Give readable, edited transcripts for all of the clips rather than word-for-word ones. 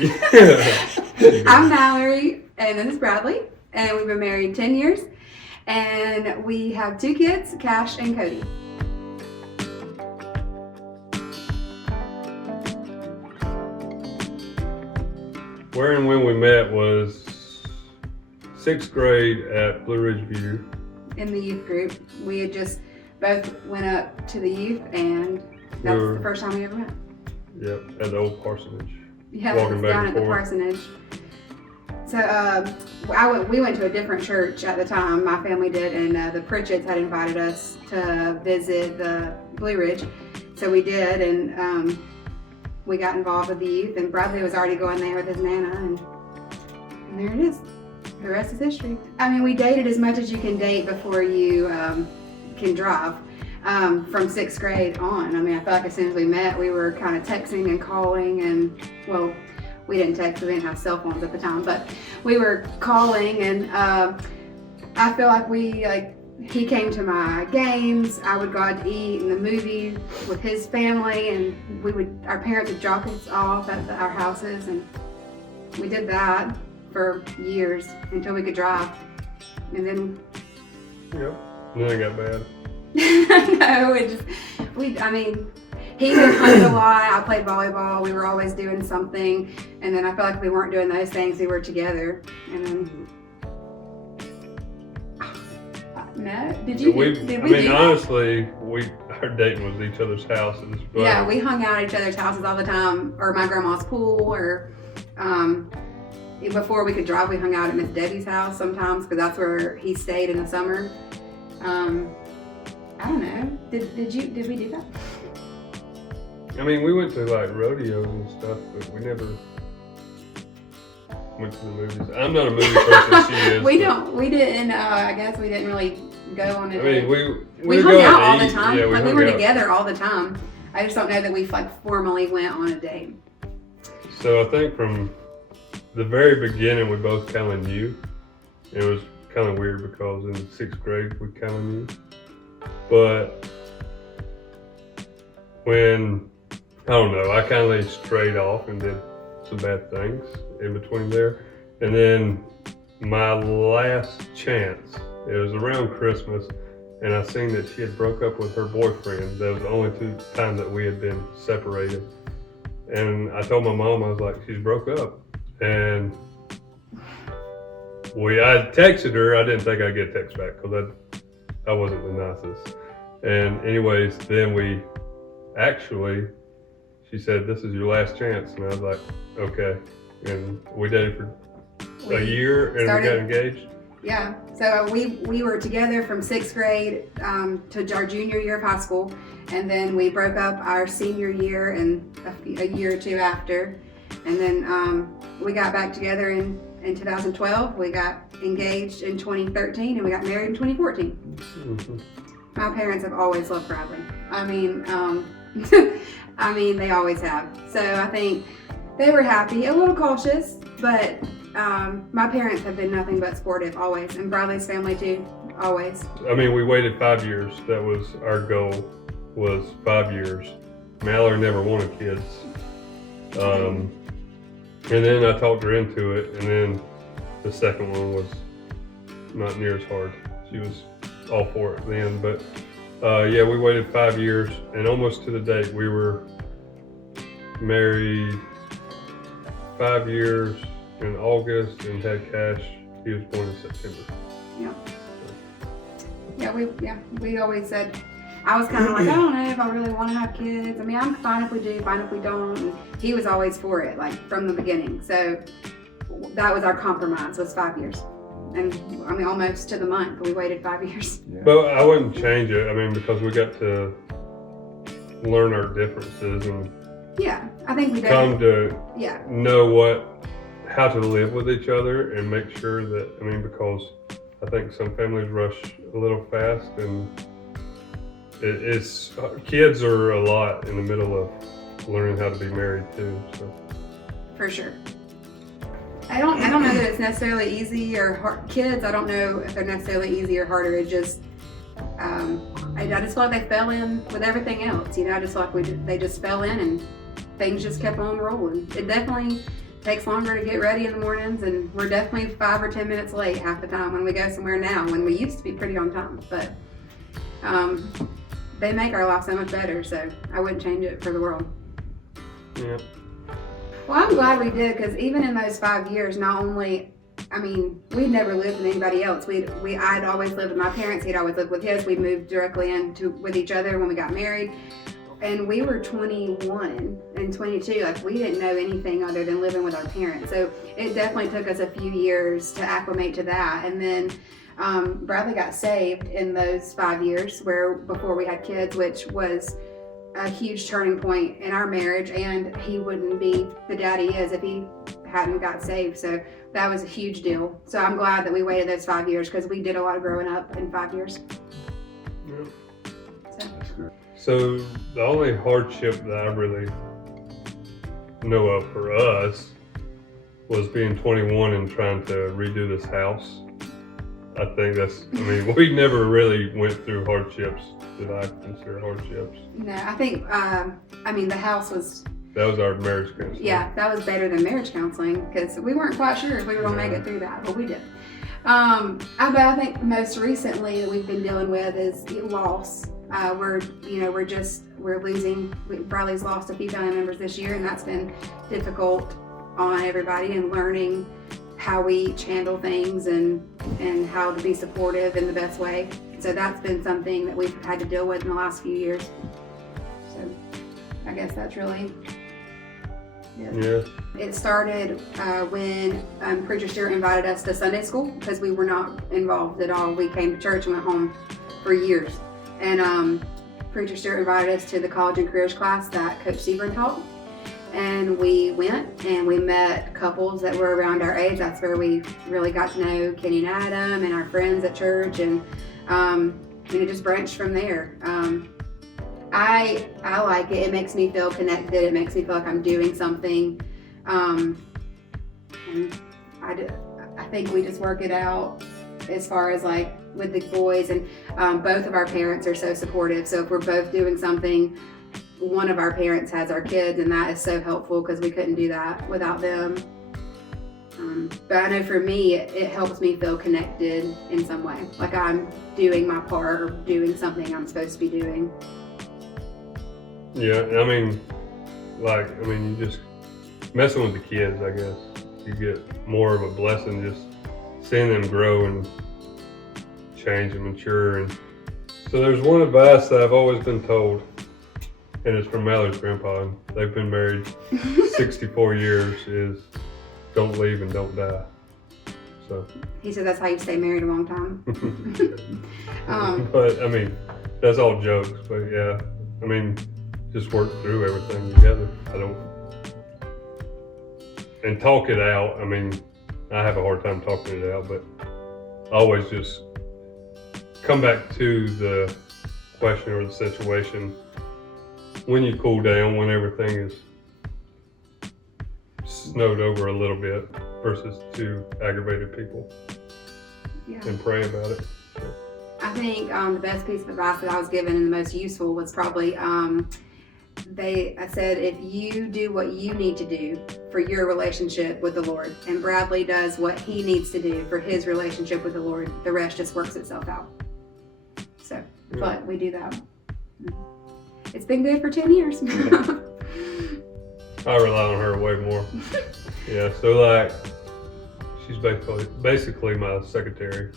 I'm Mallory, and this is Bradley, and we've been married 10 years, and we have 2 kids, Cash and Cody. Where and when we met was 6th grade at Blue Ridge View. In the youth group. We had just both went up to the youth, and that's the first time we ever met. Yep, at the old parsonage. Yeah, walking back down at the parsonage. So we went to a different church at the time, my family did, and the Pritchetts had invited us to visit the Blue Ridge. So we did, and we got involved with the youth, and Bradley was already going there with his Nana, and there it is. The rest is history. I mean, we dated as much as you can date before you can drive. From 6th grade on. I mean, I feel like as soon as we met, we were kind of texting and calling, and well, we didn't text, we didn't have cell phones at the time, but we were calling, and I feel like he came to my games, I would go out to eat in the movie with his family, and our parents would drop us off at our houses, and we did that for years until we could drive, and then... Yep, and then it got bad. No, he hunted a lot, I played volleyball, we were always doing something, and then I felt like if we weren't doing those things, we were together, and then... No? Did we honestly, our dating was each other's houses. But yeah, we hung out at each other's houses all the time, or my grandma's pool, or before we could drive, we hung out at Miss Debbie's house sometimes, because that's where he stayed in the summer. I don't know. Did we do that? I mean, we went to like rodeos and stuff, but we never went to the movies. I'm not a movie person. She is. We didn't. I guess we didn't really go on it. I mean, we hung out all the time. Yeah, we were together all the time. I just don't know that we formally went on a date. So I think from the very beginning, we both kind of knew. It was kind of weird because in 6th grade we kind of knew. But when, I don't know, I kind of strayed off and did some bad things in between there. And then my last chance, it was around Christmas, and I seen that she had broke up with her boyfriend. That was the only 2 times that we had been separated. And I told my mom, I was like, she's broke up. And I texted her. I didn't think I'd get a text back because I wasn't the nicest. And anyways, then she said, this is your last chance. And I was like, okay. And we dated for a year, and we got engaged. Yeah, so we were together from 6th grade to our junior year of high school. And then we broke up our senior year and a year or 2 after. And then we got back together in 2012. We got engaged in 2013, and we got married in 2014. Mm-hmm. My parents have always loved Bradley. I mean, they always have. So I think they were happy, a little cautious, but my parents have been nothing but supportive always, and Bradley's family too, always. I mean, we waited 5 years. That was our goal, was 5 years. Mallory never wanted kids. And then I talked her into it, and then the second one was not near as hard. She was all for it then, but yeah, we waited 5 years, and almost to the date. We were married 5 years in August and had Cash. He was born in September. Yeah, we always said, I was kind of like, I don't know if I really want to have kids. I mean, I'm fine if we do, fine if we don't. And he was always for it, like from the beginning. So that was our compromise, was 5 years. And I mean, almost to the month, we waited 5 years. Yeah. But I wouldn't change it. I mean, because we got to learn our differences and I think we come to know how to live with each other and make sure that, I mean, because I think some families rush a little fast, and kids are a lot in the middle of learning how to be married too. So for sure. I don't know that it's necessarily easy or hard. Kids, I don't know if they're necessarily easy or harder. It just, I just feel like they fell in with everything else. I just feel like they just fell in and things just kept on rolling. It definitely takes longer to get ready in the mornings, and we're definitely 5 or 10 minutes late half the time when we go somewhere now, when we used to be pretty on time. But they make our life so much better, so I wouldn't change it for the world. Yeah. Well, I'm glad we did, because even in those 5 years, not only, I mean, we'd never lived with anybody else. I'd always lived with my parents. He'd always lived with his. We moved directly with each other when we got married. And we were 21 and 22. Like, we didn't know anything other than living with our parents. So it definitely took us a few years to acclimate to that. And then Bradley got saved in those 5 years before we had kids, which was a huge turning point in our marriage. And he wouldn't be the dad he is if he hadn't got saved. So that was a huge deal. So I'm glad that we waited those 5 years, because we did a lot of growing up in 5 years. Yeah. So. So the only hardship that I really know of for us was being 21 and trying to redo this house. I think we never really went through hardships that I consider hardships. No, I think, the house was... That was our marriage counseling. Yeah, that was better than marriage counseling, because we weren't quite sure if we were going to make it through that, but we did. But I think most recently that we've been dealing with is loss. We're losing. Bradley's lost a few family members this year, and that's been difficult on everybody, and learning how we each handle things and how to be supportive in the best way. So that's been something that we've had to deal with in the last few years. So I guess that's really it. Yeah. It started when Preacher Stewart invited us to Sunday school, because we were not involved at all. We came to church and went home for years. And Preacher Stewart invited us to the college and careers class that Coach Sebring taught. And we went and we met couples that were around our age. That's where we really got to know Kenny and Adam and our friends at church. And it just branched from there. I like it. It makes me feel connected. It makes me feel like I'm doing something. And I think we just work it out as far as like with the boys, and both of our parents are so supportive. So if we're both doing something, one of our parents has our kids, and that is so helpful, because we couldn't do that without them. But I know for me, it helps me feel connected in some way, like I'm doing my part or doing something I'm supposed to be doing. Yeah, you just messing with the kids, I guess. You get more of a blessing just seeing them grow and change and mature. And so there's one advice that I've always been told, and it's from Mallory's grandpa, and they've been married 64 years, is don't leave and don't die. So he said that's how you stay married a long time. But that's all jokes, but yeah, just work through everything together. And talk it out. I have a hard time talking it out, but always just come back to the question or the situation when you cool down, when everything is snowed over a little bit, versus two aggravated people. Yeah. And pray about it. So. I think the best piece of advice that I was given and the most useful was probably I said, if you do what you need to do for your relationship with the Lord, and Bradley does what he needs to do for his relationship with the Lord, the rest just works itself out. So, but we do that. It's been good for 10 years. I rely on her way more. Yeah, so she's basically my secretary.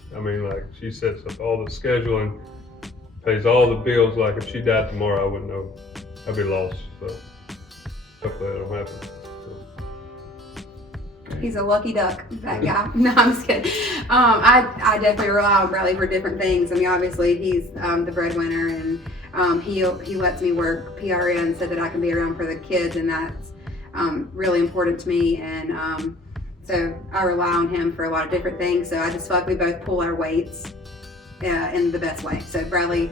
She sets up all the scheduling, pays all the bills. Like, if she died tomorrow, I wouldn't know. I'd be lost. So hopefully that don't happen. So. He's a lucky duck, that guy. No, I'm just kidding. I definitely rely on Bradley for different things. Obviously he's the breadwinner, and he lets me work PRN so that I can be around for the kids, and that's really important to me. And so I rely on him for a lot of different things. So I just feel like we both pull our weights in the best way. So Bradley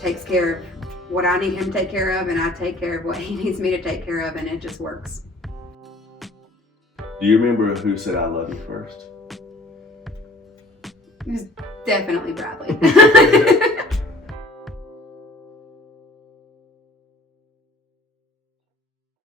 takes care of what I need him to take care of, and I take care of what he needs me to take care of, and it just works. Do you remember who said I love you first? It was definitely Bradley.